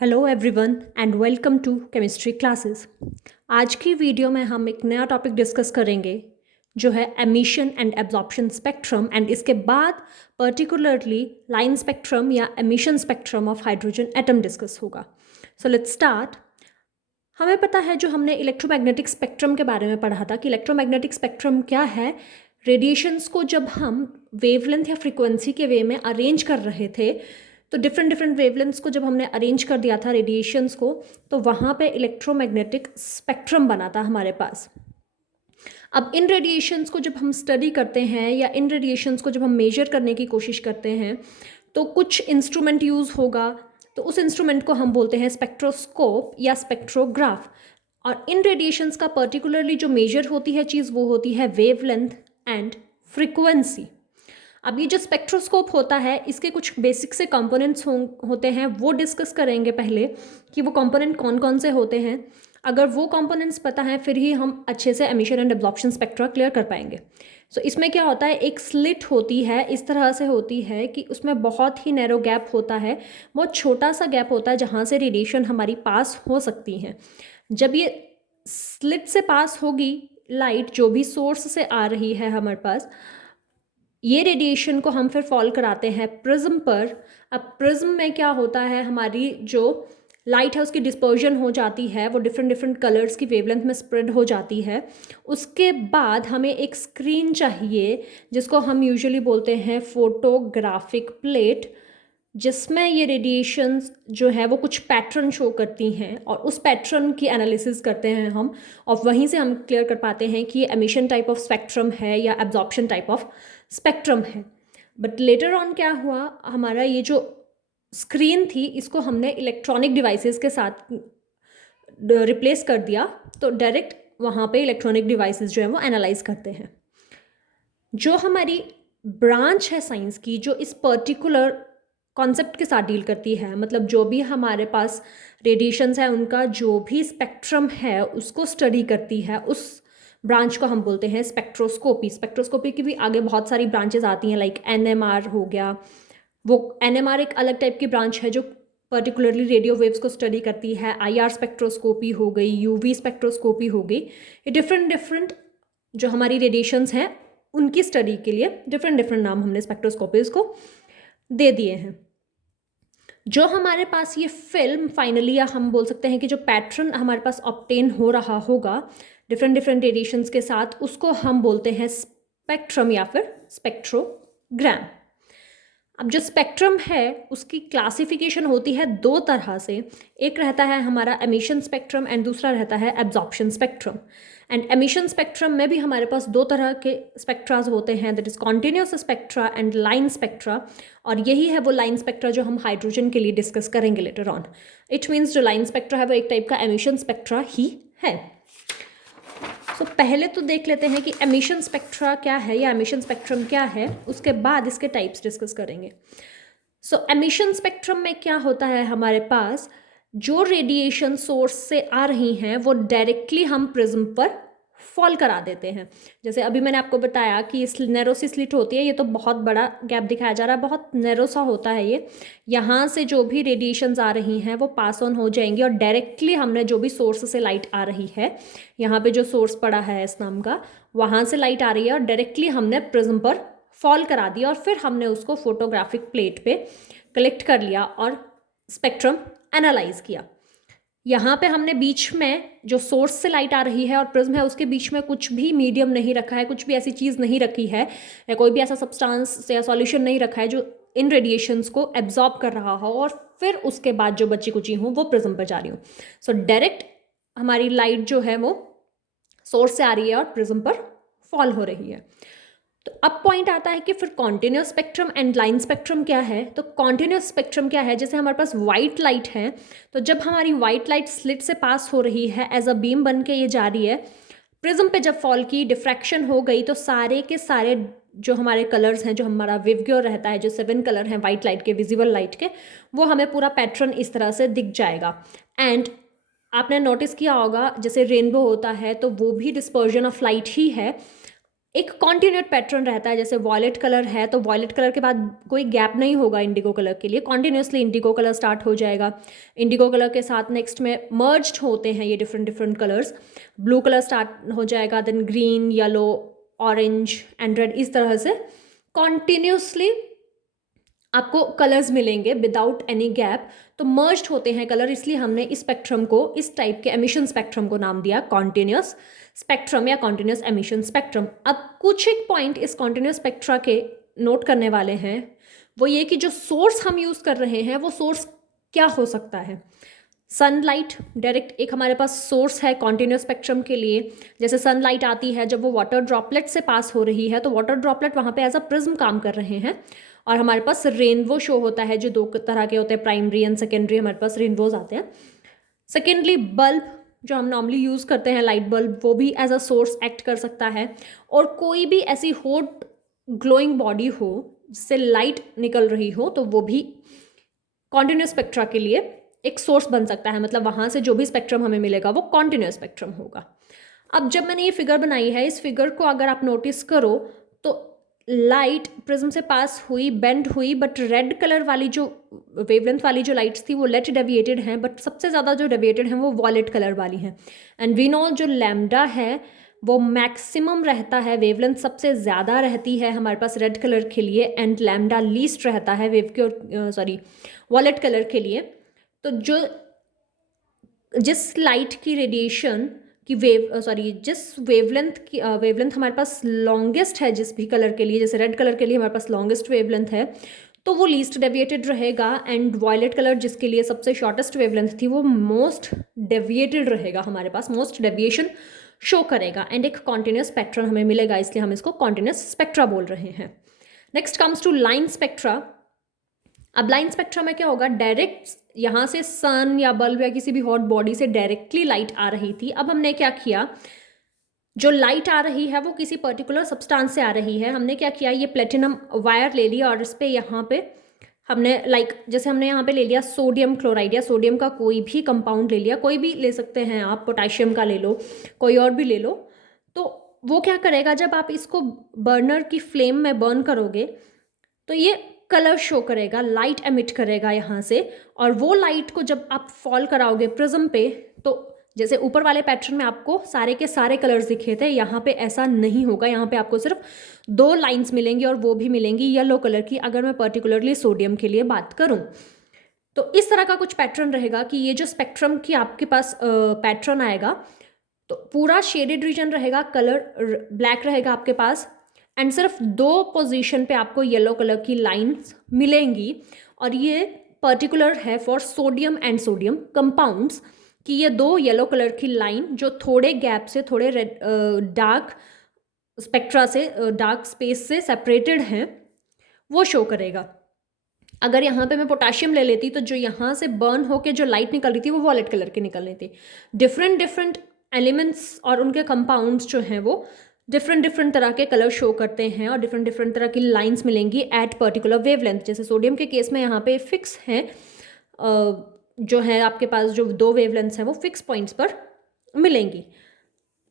Hello everyone and welcome to chemistry classes. आज की video में हम एक नया टॉपिक डिस्कस करेंगे जो है emission and absorption spectrum and इसके बाद पर्टिकुलरली लाइन स्पेक्ट्रम या emission spectrum of hydrogen atom discuss होगा। So let's start. हमें पता है जो हमने इलेक्ट्रोमैग्नेटिक स्पेक्ट्रम के बारे में पढ़ा था कि इलेक्ट्रोमैग्नेटिक स्पेक्ट्रम क्या है। रेडिएशंस को जब हम वेवलेंथ या फ्रीक्वेंसी के वे में अरेंज कर रहे थे तो डिफरेंट डिफरेंट वेवलेंथ्स को जब हमने अरेंज कर दिया था रेडिएशंस को, तो वहाँ पे इलेक्ट्रोमैग्नेटिक स्पेक्ट्रम बना था हमारे पास। अब इन रेडिएशंस को जब हम स्टडी करते हैं या इन रेडिएशंस को जब हम मेजर करने की कोशिश करते हैं तो कुछ इंस्ट्रूमेंट यूज़ होगा, तो उस इंस्ट्रूमेंट को हम बोलते हैं स्पेक्ट्रोस्कोप या स्पेक्ट्रोग्राफ। और इन रेडिएशंस का पर्टिकुलरली जो मेजर होती है चीज़ वो होती है वेवलेंथ एंड फ्रीक्वेंसी। अब ये जो स्पेक्ट्रोस्कोप होता है इसके कुछ बेसिक से कंपोनेंट्स होते हैं, वो डिस्कस करेंगे पहले कि वो कंपोनेंट कौन कौन से होते हैं। अगर वो कंपोनेंट्स पता है फिर ही हम अच्छे से emission and absorption spectra clear कर पाएंगे। सो इसमें क्या होता है, एक स्लिट होती है, इस तरह से होती है कि उसमें बहुत ही नैरो गैप होता है, बहुत छोटा सा गैप होता है जहाँ से रेडिएशन हमारी पास हो सकती है। जब ये स्लिट से पास होगी लाइट जो भी सोर्स से आ रही है हमारे पास, ये रेडिएशन को हम फिर फॉल कराते हैं प्रिज्म पर। अब प्रिज्म में क्या होता है, हमारी जो लाइट है उसकी डिस्पर्जन हो जाती है, वो डिफरेंट डिफरेंट कलर्स की वेवलेंथ में स्प्रेड हो जाती है। उसके बाद हमें एक स्क्रीन चाहिए जिसको हम यूजुअली बोलते हैं फोटोग्राफिक प्लेट, जिसमें ये रेडिएशंस जो है वो कुछ पैटर्न शो करती हैं और उस पैटर्न की एनालिसिस करते हैं हम, और वहीं से हम क्लियर कर पाते हैं कि ये एमिशन टाइप ऑफ स्पेक्ट्रम है या एब्जॉर्प्शन टाइप ऑफ स्पेक्ट्रम है। बट लेटर ऑन क्या हुआ, हमारा ये जो स्क्रीन थी इसको हमने इलेक्ट्रॉनिक डिवाइसेस के साथ रिप्लेस कर दिया, तो डायरेक्ट वहाँ पे इलेक्ट्रॉनिक डिवाइसेस जो है वो एनालाइज करते हैं। जो हमारी ब्रांच है साइंस की जो इस पर्टिकुलर कॉन्सेप्ट के साथ डील करती है, मतलब जो भी हमारे पास रेडिएशंस है उनका जो भी स्पेक्ट्रम है उसको स्टडी करती है, उस ब्रांच को हम बोलते हैं स्पेक्ट्रोस्कोपी। स्पेक्ट्रोस्कोपी की भी आगे बहुत सारी ब्रांचेस आती हैं, लाइक एनएमआर हो गया। वो एनएमआर एक अलग टाइप की ब्रांच है जो पर्टिकुलरली रेडियो वेव्स को स्टडी करती है। आईआर स्पेक्ट्रोस्कोपी हो गई, यूवी स्पेक्ट्रोस्कोपी हो गई। ये डिफरेंट डिफरेंट जो हमारी रेडिएशंस हैं उनकी स्टडी के लिए डिफरेंट डिफरेंट नाम हमने स्पेक्ट्रोस्कोपीज को दे दिए हैं। जो हमारे पास ये फिल्म फाइनली, या हम बोल सकते हैं कि जो पैटर्न हमारे पास ऑब्टेन हो रहा होगा डिफरेंट डिफरेंट रेडिएशंस के साथ, उसको हम बोलते हैं स्पेक्ट्रम या फिर स्पेक्ट्रोग्राम। अब जो स्पेक्ट्रम है उसकी क्लासिफिकेशन होती है दो तरह से, एक रहता है हमारा एमिशन स्पेक्ट्रम एंड दूसरा रहता है absorption spectrum. And emission spectrum में भी हमारे पास दो तरह के स्पेक्ट्राज होते हैं, that is continuous spectra and line spectra. और यही है वो लाइन स्पेक्ट्रा जो हम हाइड्रोजन के लिए डिस्कस करेंगे लेटर ऑन। इट मीन्स जो लाइन स्पेक्ट्रा है वो एक टाइप का एमिशन स्पेक्ट्रा ही है। पहले तो देख लेते हैं कि एमिशन स्पेक्ट्रा क्या है या एमिशन स्पेक्ट्रम क्या है, उसके बाद इसके टाइप्स डिस्कस करेंगे। एमिशन स्पेक्ट्रम में क्या होता है, हमारे पास जो रेडिएशन सोर्स से आ रही हैं वो डायरेक्टली हम प्रिज्म पर फॉल करा देते हैं। जैसे अभी मैंने आपको बताया कि इस नैरो सी स्लिट होती है, ये तो बहुत बड़ा गैप दिखाया जा रहा है, बहुत नैरो सा होता है ये। यहाँ से जो भी रेडिएशंस आ रही हैं वो पास ऑन हो जाएंगी और डायरेक्टली हमने जो भी सोर्स से लाइट आ रही है, यहाँ पे जो सोर्स पड़ा है इस नाम का, वहाँ से लाइट आ रही है और डायरेक्टली हमने प्रिज्म पर फॉल करा दिया और फिर हमने उसको फोटोग्राफिक प्लेट पे कलेक्ट कर लिया और स्पेक्ट्रम एनालाइज किया। यहाँ पे हमने बीच में जो सोर्स से लाइट आ रही है और प्रिज्म है उसके बीच में कुछ भी मीडियम नहीं रखा है, कुछ भी ऐसी चीज़ नहीं रखी है या कोई भी ऐसा सब्सटेंस या सॉल्यूशन नहीं रखा है जो इन रेडिएशंस को एब्जॉर्ब कर रहा हो और फिर उसके बाद जो बची कुची हूँ वो प्रिज्म पर जा रही हूँ। सो डायरेक्ट हमारी लाइट जो है वो सोर्स से आ रही है और प्रिज्म पर फॉल हो रही है। तो अब पॉइंट आता है कि फिर continuous spectrum and line spectrum क्या है। तो कॉन्टिन्यूस स्पेक्ट्रम क्या है, जैसे हमारे पास वाइट लाइट है, तो जब हमारी वाइट लाइट स्लिट से पास हो रही है एज अ बीम बन के ये जा रही है, प्रिज्म पे जब फॉल की, डिफ्रैक्शन हो गई, तो सारे के सारे जो हमारे कलर्स हैं, जो हमारा विवग्योर रहता है, जो 7 कलर हैं वाइट लाइट के, विजिबल लाइट के, वो हमें पूरा पैटर्न इस तरह से दिख जाएगा। एंड आपने नोटिस किया होगा जैसे रेनबो होता है तो वो भी डिस्पर्जन ऑफ लाइट ही है। एक कॉन्टिन्यूट पैटर्न रहता है, जैसे वॉयलेट कलर है तो वॉयलेट कलर के बाद कोई गैप नहीं होगा इंडिगो कलर के लिए, कॉन्टिन्यूसली इंडिगो कलर स्टार्ट हो जाएगा। इंडिगो कलर के साथ नेक्स्ट में मर्ज्ड होते हैं ये different different colours, blue colour start हो जाएगा, then green, yellow, orange and red, इस तरह से कॉन्टिन्यूसली आपको कलर्स मिलेंगे विदाउट एनी गैप। तो मर्ज्ड होते हैं कलर, इसलिए हमने इस स्पेक्ट्रम को, इस टाइप के एमिशन स्पेक्ट्रम को नाम दिया कॉन्टिन्यूस स्पेक्ट्रम या कॉन्टिन्यूस एमिशन स्पेक्ट्रम। अब कुछ एक पॉइंट इस कॉन्टिन्यूस स्पेक्ट्रा के नोट करने वाले हैं, वो ये कि जो सोर्स हम यूज़ कर रहे हैं वो सोर्स क्या हो सकता है। सनलाइट डायरेक्ट एक हमारे पास सोर्स है कॉन्टिन्यूस स्पेक्ट्रम के लिए। जैसे सनलाइट आती है, जब वो वाटर ड्रॉपलेट से पास हो रही है तो वाटर ड्रॉपलेट वहाँ पे एज अ प्रिज्म काम कर रहे हैं, और हमारे पास रेनबो शो होता है, जो दो तरह के होते हैं, प्राइमरी एंड सेकेंडरी, हमारे पास रेनबोज आते हैं। सेकेंडली बल्ब जो हम नॉर्मली यूज़ करते हैं, लाइट बल्ब, वो भी एज अ सोर्स एक्ट कर सकता है। और कोई भी ऐसी हॉट ग्लोइंग बॉडी हो जिससे लाइट निकल रही हो तो वो भी कॉन्टिन्यूस स्पेक्ट्रा के लिए एक सोर्स बन सकता है, मतलब वहाँ से जो भी स्पेक्ट्रम हमें मिलेगा वो कॉन्टिन्यूस स्पेक्ट्रम होगा। अब जब मैंने ये फिगर बनाई है, इस फिगर को अगर आप नोटिस करो तो लाइट प्रिज्म से पास हुई, बेंड हुई, बट रेड कलर वाली जो वेवलेंथ वाली जो लाइट्स थी वो लेट डेविएटेड हैं, बट सबसे ज़्यादा जो डेविएटेड हैं वो वॉलेट कलर वाली हैं। एंड वी नो जो लैम्डा है वो मैक्सिमम रहता है, वेवलेंथ सबसे ज़्यादा रहती है हमारे पास रेड कलर के लिए, एंड लैम्डा लीस्ट रहता है वेव के वॉलेट कलर के लिए। तो जो जिस लाइट की रेडिएशन की जिस वेवलेंथ हमारे पास लॉन्गेस्ट है जिस भी कलर के लिए, जैसे रेड कलर के लिए हमारे पास लॉन्गेस्ट वेवलेंथ है तो वो लीस्ट डेविएटेड रहेगा, एंड वॉयलेट कलर जिसके लिए सबसे शॉर्टेस्ट वेवलेंथ थी वो मोस्ट डेविएटेड रहेगा, हमारे पास मोस्ट डेविएशन शो करेगा, एंड एक कॉन्टिन्यूस स्पेक्ट्रम हमें मिलेगा, इसलिए हम इसको कॉन्टिन्यूस स्पेक्ट्रा बोल रहे हैं। Next comes to line spectra. अब लाइन स्पेक्ट्रा में क्या होगा, डायरेक्ट यहाँ से सन या बल्ब या किसी भी हॉट बॉडी से डायरेक्टली लाइट आ रही थी। अब हमने क्या किया, जो लाइट आ रही है वो किसी पर्टिकुलर सब्सटेंस से आ रही है, हमने क्या किया, ये प्लेटिनम वायर ले लिया और इस पर यहाँ पे हमने जैसे हमने यहाँ पे ले लिया सोडियम क्लोराइड या सोडियम का कोई भी कंपाउंड ले लिया, कोई भी ले सकते हैं आप, पोटेशियम का ले लो, कोई और भी ले लो। तो वो क्या करेगा, जब आप इसको बर्नर की फ्लेम में बर्न करोगे तो ये कलर शो करेगा, लाइट एमिट करेगा यहाँ से, और वो लाइट को जब आप फॉल कराओगे प्रिज्म पे, तो जैसे ऊपर वाले पैटर्न में आपको सारे के सारे कलर्स दिखे थे, यहाँ पे ऐसा नहीं होगा, यहाँ पे आपको सिर्फ 2 लाइंस मिलेंगी, और वो भी मिलेंगी येलो कलर की, अगर मैं पर्टिकुलरली सोडियम के लिए बात करूँ। तो इस तरह का कुछ पैटर्न रहेगा कि ये जो स्पेक्ट्रम की आपके पास पैटर्न आएगा, तो पूरा शेडेड रीजन रहेगा, कलर ब्लैक रहेगा आपके पास, एंड सिर्फ 2 पोजीशन पे आपको येलो कलर की लाइंस मिलेंगी, और ये पर्टिकुलर है for sodium and sodium compounds, कि ये 2 येलो कलर की लाइन जो थोड़े गैप से, थोड़े रेड डार्क स्पेक्ट्रा से, डार्क स्पेस से सेपरेटेड हैं, वो शो करेगा। अगर यहाँ पे मैं पोटेशियम ले लेती तो जो यहाँ से बर्न होके जो लाइट निकल रही थी वो वॉलेट कलर की निकल रही थी। डिफरेंट एलिमेंट्स और उनके कंपाउंड्स जो हैं वो डिफरेंट तरह के कलर शो करते हैं, और डिफरेंट तरह की लाइंस मिलेंगी एट पर्टिकुलर वेवलेंथ। जैसे सोडियम के केस में यहाँ पे फिक्स है, जो है आपके पास जो 2 वेवलेंथ्स हैं वो फिक्स पॉइंट्स पर मिलेंगी।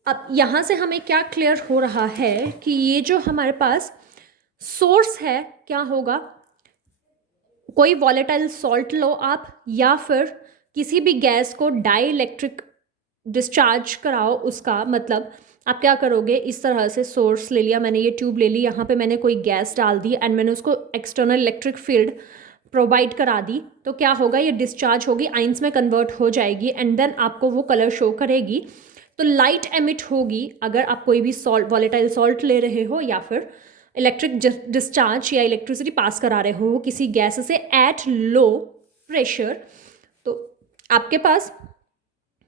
अब यहाँ से हमें क्या क्लियर हो रहा है कि ये जो हमारे पास सोर्स है क्या होगा, कोई वॉलेटाइल सॉल्ट लो आप, या फिर किसी भी गैस को डाई इलेक्ट्रिक डिस्चार्ज कराओ, उसका मतलब आप क्या करोगे, इस तरह से सोर्स ले लिया मैंने, ये ट्यूब ले ली, यहाँ पे मैंने कोई गैस डाल दी एंड मैंने उसको एक्सटर्नल इलेक्ट्रिक फील्ड प्रोवाइड करा दी, तो क्या होगा, ये डिस्चार्ज होगी, आइंस में कन्वर्ट हो जाएगी, एंड देन आपको वो कलर शो करेगी। तो लाइट एमिट होगी अगर आप कोई भी सॉल्ट, वॉलेटाइल सॉल्ट ले रहे हो, या फिर इलेक्ट्रिक डिस्चार्ज या इलेक्ट्रिसिटी पास करा रहे हो किसी गैस से एट लो प्रेशर, तो आपके पास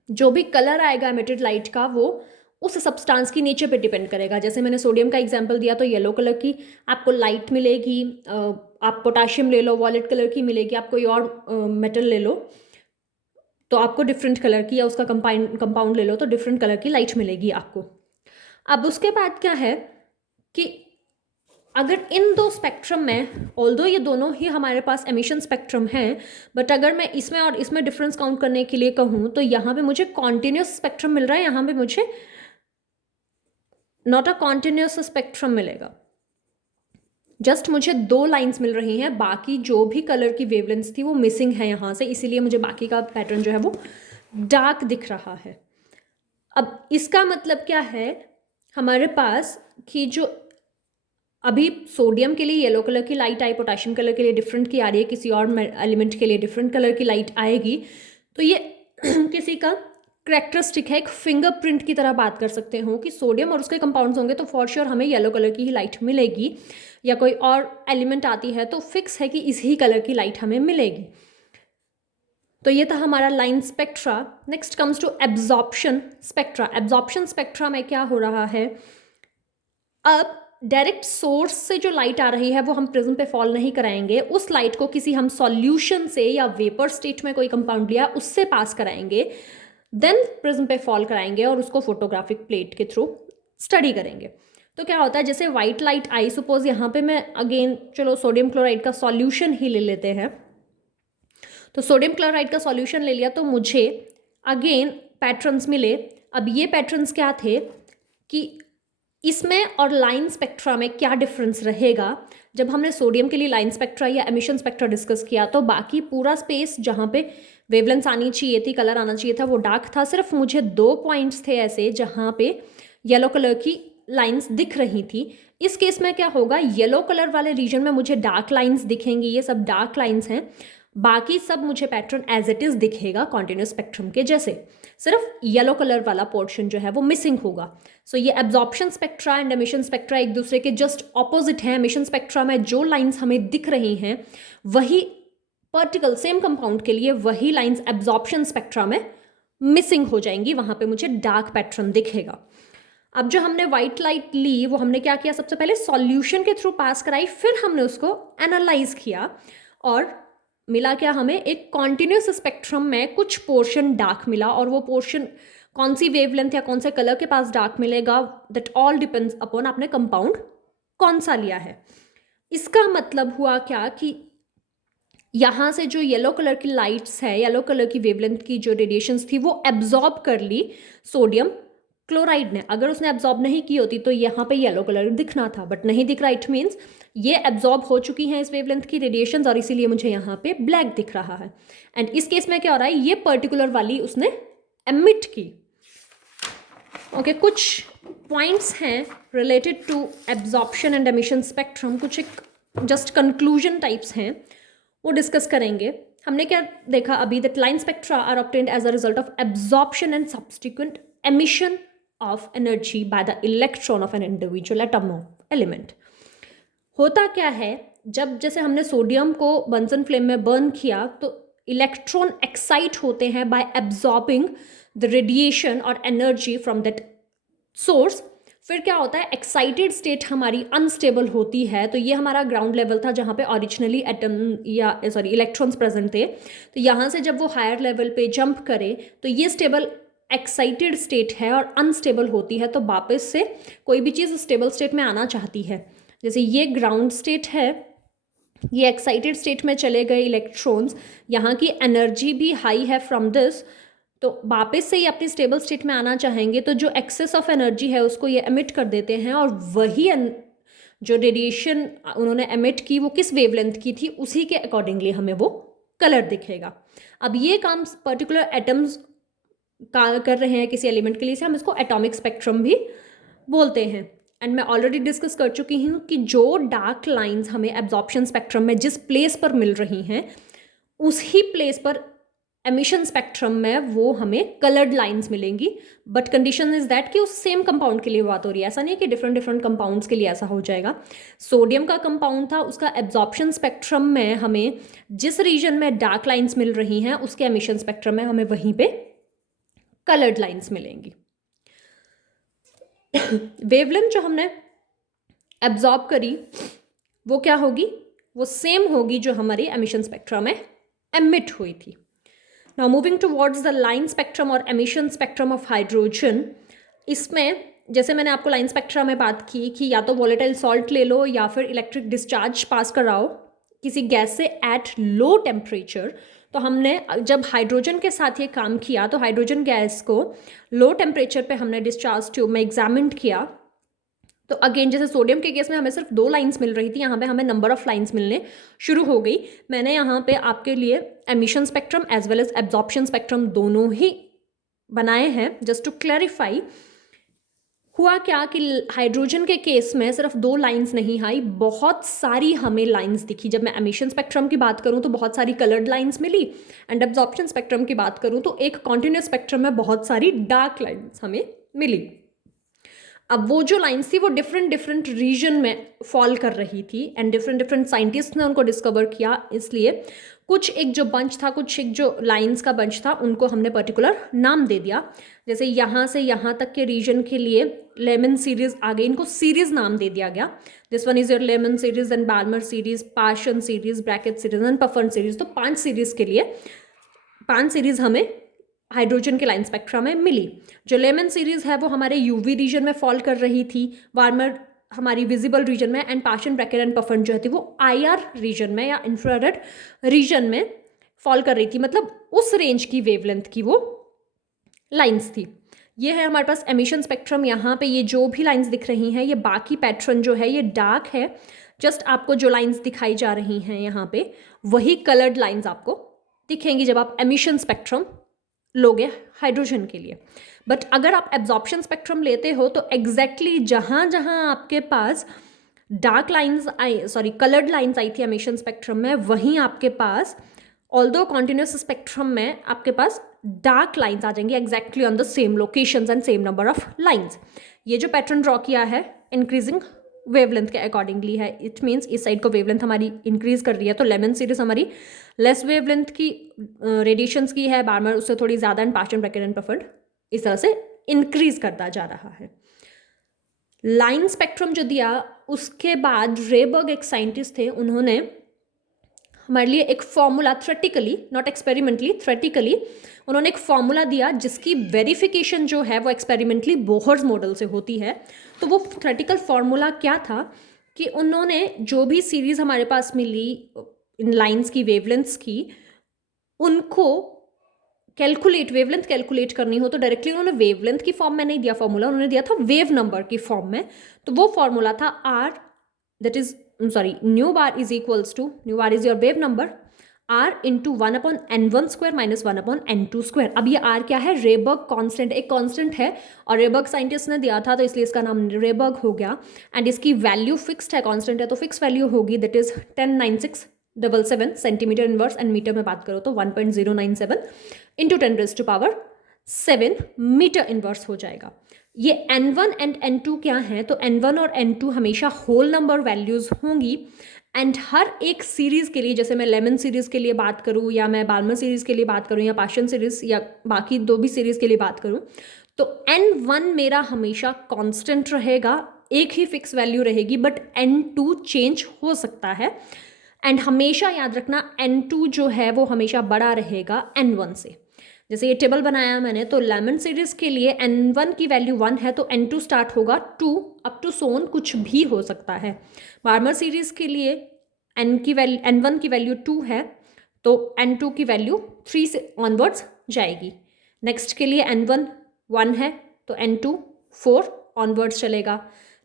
जो भी कलर आएगा एमिटेड लाइट का वो उस सब्सटेंस की नेचर पे डिपेंड करेगा। जैसे मैंने सोडियम का एग्जांपल दिया तो येलो कलर की आपको लाइट मिलेगी, आप पोटेशियम ले लो वॉलेट कलर की मिलेगी, आप कोई और मेटल ले लो तो आपको डिफरेंट कलर की, या उसका कंपाउंड ले लो तो डिफरेंट कलर की लाइट मिलेगी आपको। अब उसके बाद क्या है कि अगर इन 2 स्पेक्ट्रम में, ऑल्दो ये दोनों ही हमारे पास एमिशन स्पेक्ट्रम हैं, बट अगर मैं इसमें और इसमें डिफरेंस काउंट करने के लिए कहूँ तो यहाँ पे मुझे कॉन्टिन्यूस स्पेक्ट्रम मिल रहा है, यहाँ पे मुझे नॉट अ कॉन्टिन्यूस स्पेक्ट्रम मिलेगा। जस्ट मुझे 2 लाइंस मिल रही हैं, बाकी जो भी कलर की वेवलेंथ थी वो मिसिंग है यहाँ से, इसीलिए मुझे बाकी का पैटर्न जो है वो डार्क दिख रहा है। अब इसका मतलब क्या है, हमारे पास कि जो अभी सोडियम के लिए येलो कलर की लाइट आई, पोटेशियम कलर के लिए डिफरेंट की आ रही है, किसी और एलिमेंट के लिए डिफरेंट कलर की लाइट आएगी, तो ये किसी का करेक्टरिस्टिक है, एक फिंगरप्रिंट की तरह बात कर सकते हो कि सोडियम और उसके कंपाउंड्स होंगे तो फॉर श्योर हमें येलो कलर की ही लाइट मिलेगी, या कोई और एलिमेंट आती है तो फिक्स है कि इसी कलर की लाइट हमें मिलेगी। तो ये था हमारा line spectra. Next comes to absorption spectra. Absorption spectra में क्या हो रहा है, अब डायरेक्ट सोर्स से जो लाइट आ रही है वो हम प्रिज्म पे फॉल नहीं कराएंगे, उस लाइट को किसी हम सॉल्यूशन से या वेपर स्टेट में कोई कंपाउंड लिया उससे पास कराएंगे, देन प्रिज्म पे फॉल कराएंगे और उसको फोटोग्राफिक प्लेट के थ्रू स्टडी करेंगे। तो क्या होता है, जैसे वाइट लाइट आई, सपोज यहाँ पे मैं अगेन चलो सोडियम क्लोराइड का सॉल्यूशन ही ले लेते हैं, तो सोडियम क्लोराइड का सॉल्यूशन ले लिया तो मुझे अगेन पैटर्न्स मिले। अब ये पैटर्न्स क्या थे कि इसमें और लाइन स्पेक्ट्रा में क्या डिफरेंस रहेगा। जब हमने सोडियम के लिए लाइन स्पेक्ट्रा या एमिशन स्पेक्ट्रा डिस्कस किया तो बाकी पूरा स्पेस जहाँ पे वेवलेंथ आनी चाहिए थी, कलर आना चाहिए था, वो डार्क था। सिर्फ मुझे 2 पॉइंट्स थे ऐसे जहाँ पे येलो कलर की लाइंस दिख रही थी। इस केस में क्या होगा, येलो कलर वाले रीजन में मुझे डार्क लाइंस दिखेंगी, ये सब डार्क लाइंस हैं, बाकी सब मुझे पैटर्न एज इट इज दिखेगा कॉन्टिन्यूस स्पेक्ट्रम के जैसे, सिर्फ येलो कलर वाला पोर्शन जो है वो मिसिंग होगा। सो ये absorption spectra and emission spectra एक दूसरे के जस्ट ऑपोजिट हैं। एमिशन स्पेक्ट्रा में जो लाइंस हमें दिख रही हैं वही पार्टिकल सेम कंपाउंड के लिए वही लाइंस एब्जॉर्प्शन स्पेक्ट्रा में मिसिंग हो जाएंगी, वहां पे मुझे डार्क पैटर्न दिखेगा। अब जो हमने व्हाइट लाइट ली वो हमने क्या किया, सबसे पहले सॉल्यूशन के थ्रू पास कराई, फिर हमने उसको एनालाइज किया और मिला क्या, हमें एक कॉन्टिन्यूस स्पेक्ट्रम में कुछ पोर्शन डार्क मिला, और वो पोर्शन कौन सी वेवलेंथ या कौन से कलर के पास डार्क मिलेगा, दैट ऑल डिपेंड्स अपॉन आपने कंपाउंड कौन सा लिया है। इसका मतलब हुआ क्या कि यहाँ से जो येलो कलर की लाइट्स है, येलो कलर की वेवलेंथ की जो रेडिएशंस थी वो एब्जॉर्ब कर ली सोडियम क्लोराइड ने। अगर उसने एब्जॉर्ब नहीं की होती तो यहाँ पे येलो कलर दिखना था, बट नहीं दिख रहा। इट मीन्स ये एब्जॉर्ब हो चुकी हैं इस वेवलेंथ की रेडिएशंस और इसीलिए मुझे यहाँ पे ब्लैक दिख रहा है। एंड इस केस में क्या हो रहा है, ये पर्टिकुलर वाली उसने एमिट की। ओके, कुछ पॉइंट्स हैं related to absorption and emission spectrum, कुछ एक जस्ट कंक्लूजन टाइप्स हैं, वो डिस्कस करेंगे। हमने क्या देखा अभी, that line spectra are obtained as a result of absorption and subsequent emission of energy by the electron of an individual atom of element. होता क्या है, जब जैसे हमने सोडियम को बंसन फ्लेम में बर्न किया तो इलेक्ट्रॉन एक्साइट होते हैं बाय एब्जॉर्बिंग द रेडिएशन और एनर्जी फ्रॉम दैट सोर्स। फिर क्या होता है, एक्साइटेड स्टेट हमारी अनस्टेबल होती है। तो ये हमारा ग्राउंड लेवल था जहाँ पे ओरिजिनली एटम या सॉरी इलेक्ट्रॉन्स प्रेजेंट थे। तो यहाँ से जब वो हायर लेवल पे जंप करे तो ये स्टेबल एक्साइटेड स्टेट है और अनस्टेबल होती है, तो वापस से कोई भी चीज़ स्टेबल स्टेट में आना चाहती है। जैसे ये ग्राउंड स्टेट है, ये एक्साइटेड स्टेट में चले गए इलेक्ट्रॉन्स, यहाँ की एनर्जी भी हाई है फ्रॉम दिस, तो वापस से ये अपनी स्टेबल स्टेट में आना चाहेंगे, तो जो एक्सेस ऑफ एनर्जी है उसको ये एमिट कर देते हैं, और वही जो रेडिएशन उन्होंने एमिट की वो किस वेवलेंथ की थी उसी के अकॉर्डिंगली हमें वो कलर दिखेगा। अब ये काम पर्टिकुलर एटम्स कर रहे हैं किसी एलिमेंट के लिए, से हम इसको एटॉमिक स्पेक्ट्रम भी बोलते हैं। एंड मैं ऑलरेडी डिस्कस कर चुकी हूँ कि जो डार्क लाइंस हमें एब्जॉर्प्शन स्पेक्ट्रम में जिस प्लेस पर मिल रही हैं उसी प्लेस पर एमिशन स्पेक्ट्रम में वो हमें कलर्ड लाइंस मिलेंगी। बट कंडीशन इज दैट कि उस सेम कंपाउंड के लिए बात हो रही है, ऐसा नहीं है कि डिफरेंट डिफरेंट कंपाउंड्स के लिए ऐसा हो जाएगा। सोडियम का कंपाउंड था, उसका एब्जॉर्प्शन स्पेक्ट्रम में हमें जिस रीजन में डार्क लाइंस मिल रही हैं उसके एमिशन स्पेक्ट्रम में हमें वहीं पे कलर्ड लाइंस मिलेंगी। वेवलेंथ जो हमने एब्जॉर्ब करी वो क्या होगी, वो सेम होगी जो हमारी एमिशन स्पेक्ट्रम में एमिट हुई थी। Now moving towards the line spectrum और एमिशन स्पेक्ट्रम ऑफ हाइड्रोजन। इसमें जैसे मैंने आपको लाइन स्पेक्ट्रम में बात की कि या तो वोलेटाइल सॉल्ट ले लो या फिर इलेक्ट्रिक डिस्चार्ज पास कराओ किसी गैस से एट लो टेम्परेचर। तो हमने जब हाइड्रोजन के साथ ये काम किया तो हाइड्रोजन गैस को लो टेम्परेचर पे हमने डिस्चार्ज ट्यूब में एग्जामिन किया तो अगेन जैसे सोडियम के केस में हमें सिर्फ 2 लाइंस मिल रही थी, यहाँ पे हमें नंबर ऑफ लाइंस मिलने शुरू हो गई। मैंने यहाँ पे आपके लिए emission spectrum as well as absorption spectrum दोनों ही बनाए हैं। जस्ट टू क्लैरिफाई, हुआ क्या कि हाइड्रोजन के केस में सिर्फ 2 लाइंस नहीं आई, बहुत सारी हमें लाइंस दिखी। जब मैं एमिशन स्पेक्ट्रम की बात करूं तो बहुत सारी कलर्ड लाइंस मिली, एंड एब्जॉर्प्शन स्पेक्ट्रम की बात करूं तो एक कॉन्टिन्यूस स्पेक्ट्रम में बहुत सारी डार्क लाइंस हमें मिली। अब वो जो लाइंस थी वो डिफरेंट डिफरेंट रीजन में फॉल कर रही थी, एंड डिफरेंट डिफरेंट साइंटिस्ट ने उनको डिस्कवर किया। इसलिए कुछ एक जो बंच था, कुछ एक जो लाइंस का बंच था, उनको हमने पर्टिकुलर नाम दे दिया। जैसे यहाँ से यहाँ तक के रीजन के लिए लेमन सीरीज आ गई, इनको सीरीज नाम दे दिया गया। This one is your Lyman series and Balmer series, Paschen series, Brackett series and पफर्न सीरीज। तो 5 सीरीज के लिए 5 सीरीज हमें हाइड्रोजन के लाइन स्पेक्ट्रा में मिली। जो लेमन सीरीज है वो हमारे यूवी रीजन में फॉल कर रही थी, वार्मर हमारी विजिबल रीजन में, and Paschen, bracket and Puffin जो थी वो आईआर रीजन में या इंफ्रारेड रीजन में फॉल कर रही थी। मतलब उस रेंज की वेवलेंथ की वो लाइंस थी। ये है हमारे पास एमिशन स्पेक्ट्रम। यहाँ पे ये जो भी लाइंस दिख रही हैं, ये बाकी पैटर्न जो है ये डार्क है। जस्ट आपको जो लाइंस दिखाई जा रही हैं यहाँ पे, वही कलर्ड लाइंस आपको दिखेंगी जब आप एमिशन स्पेक्ट्रम लोगे हाइड्रोजन के लिए। बट अगर आप एब्जॉर्प्शन स्पेक्ट्रम लेते हो तो एग्जैक्टली जहाँ जहाँ आपके पास डार्क लाइंस आई, सॉरी कलर्ड लाइंस आई थी एमिशन स्पेक्ट्रम में, वहीं आपके पास ऑल्दो कॉन्टिन्यूस स्पेक्ट्रम में आपके पास डार्क लाइंस आ जाएंगी exactly on the same locations and same number of lines. ये जो पैटर्न ड्रॉ किया है इंक्रीजिंग वेवलेंथ के अकॉर्डिंगली है। इट मीन्स इस साइड को वेवलेंथ हमारी इंक्रीज कर रही है, तो लेमन सीरीज हमारी लेस वेवलेंथ की रेडिएशंस की है, बार्मर उससे थोड़ी ज़्यादा, एंड पाशन, ब्रैकेट एंड पफर्ड इस तरह से इंक्रीज करता जा रहा है। लाइन स्पेक्ट्रम जो दिया उसके बाद रेबर्ग एक साइंटिस्ट थे, उन्होंने हमारे लिए एक formula theoretically, not experimentally, theoretically उन्होंने एक फॉर्मूला दिया जिसकी वेरिफिकेशन जो है वो एक्सपेरिमेंटली बोहर्स मॉडल से होती है। तो वो थ्योरेटिकल फॉर्मूला क्या था कि उन्होंने जो भी सीरीज हमारे पास मिली इन लाइंस की वेवलेंथ्स की, उनको कैलकुलेट, वेवलेंथ कैलकुलेट करनी हो तो डायरेक्टली उन्होंने वेवलेंथ की फॉर्म में नहीं दिया फॉर्मूला, उन्होंने दिया था वेव नंबर की फॉर्म में। तो वो फॉर्मूला था R, that is sorry nu bar is equals to, nu bar is your wave number, R into 1/n1 square minus 1/n2 square. अब ये आर क्या है? रेबर्ग कांस्टेंट, एक कांस्टेंट है और रेबर्ग साइंटिस्ट ने दिया था तो इसलिए इसका नाम रेबर्ग हो गया। एंड इसकी वैल्यू फिक्स्ड है, कांस्टेंट है तो फिक्स वैल्यू होगी, that is 109677 centimetre inverse, and metre में बात करो तो 1.097 इंटू 10⁻⁷ मीटर इनवर्स हो जाएगा। ये n1 एंड n2 क्या है? तो n1 और n2 हमेशा होल नंबर वैल्यूज होंगी, एंड हर एक सीरीज के लिए, जैसे मैं लेमन सीरीज के लिए बात करूँ या मैं बाल्मर सीरीज के लिए बात करूँ या पाशन सीरीज या बाकी 2 भी सीरीज के लिए बात करूँ, तो n1 मेरा हमेशा कांस्टेंट रहेगा, एक ही फिक्स वैल्यू रहेगी, बट n2 चेंज हो सकता है। एंड हमेशा याद रखना n2 जो है वो हमेशा बड़ा रहेगा n1 से। जैसे ये टेबल बनाया मैंने, तो लेमन सीरीज के लिए n1 की वैल्यू 1 है तो n2 स्टार्ट होगा 2 अप टू सोन, कुछ भी हो सकता है। बार्मर सीरीज के लिए n1 की वैल्यू 2 है तो n2 की वैल्यू 3 से ऑनवर्ड्स जाएगी। नेक्स्ट के लिए n1 1 है तो n2 4 ऑनवर्ड्स चलेगा।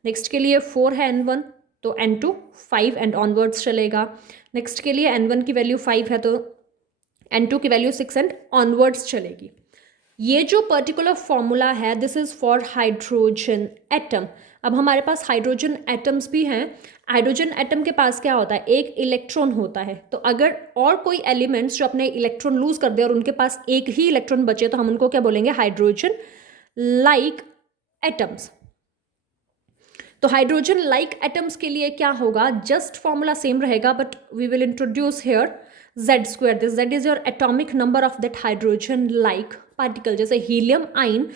नेक्स्ट के लिए 4 है n1 तो n2 5 एंड ऑनवर्ड्स चलेगा। नेक्स्ट के लिए n1 की वैल्यू 5 है तो n2 की वैल्यू 6 एंड ऑनवर्ड्स चलेगी। ये जो पर्टिकुलर फॉर्मूला है this is for hydrogen atom. अब हमारे पास हाइड्रोजन एटम्स भी हैं। हाइड्रोजन एटम के पास क्या होता है? एक इलेक्ट्रॉन होता है। तो अगर और कोई एलिमेंट्स जो अपने इलेक्ट्रॉन लूज कर दे और उनके पास एक ही इलेक्ट्रॉन बचे तो हम उनको क्या बोलेंगे? Hydrogen like atoms. तो हाइड्रोजन लाइक एटम्स के लिए क्या होगा? जस्ट फॉर्मूला सेम रहेगा but we will introduce here Z²। This Z is your atomic number of that hydrogen like particle. जैसे हीलियम आयन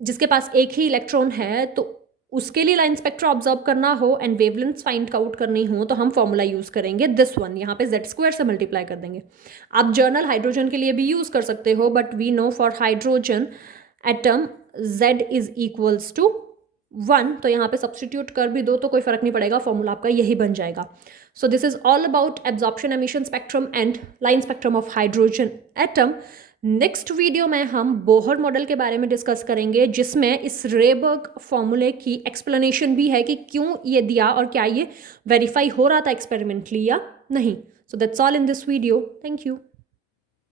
जिसके पास एक ही इलेक्ट्रॉन है, तो उसके लिए लाइन स्पेक्ट्रा ऑब्जर्व करना हो एंड वेवलेंथ्स फाइंड आउट करनी हो तो हम फॉर्मूला यूज करेंगे दिस वन, यहाँ पे Z² से मल्टीप्लाई कर देंगे। आप जर्नल हाइड्रोजन के लिए भी यूज कर सकते हो, but we know for hydrogen atom Z is equals to 1, तो यहाँ पे सब्सटीट्यूट कर भी दो तो कोई फर्क नहीं पड़ेगा, फॉर्मूला आपका यही बन जाएगा। So this is all about absorption emission spectrum and line spectrum of hydrogen atom. Next video में हम बोहर मॉडल के बारे में डिस्कस करेंगे, जिसमें इस रेबर्ग फॉर्मूले की एक्सप्लेनेशन भी है कि क्यों ये दिया और क्या ये वेरीफाई हो रहा था एक्सपेरिमेंटली या नहीं. So that's all in this video. Thank you.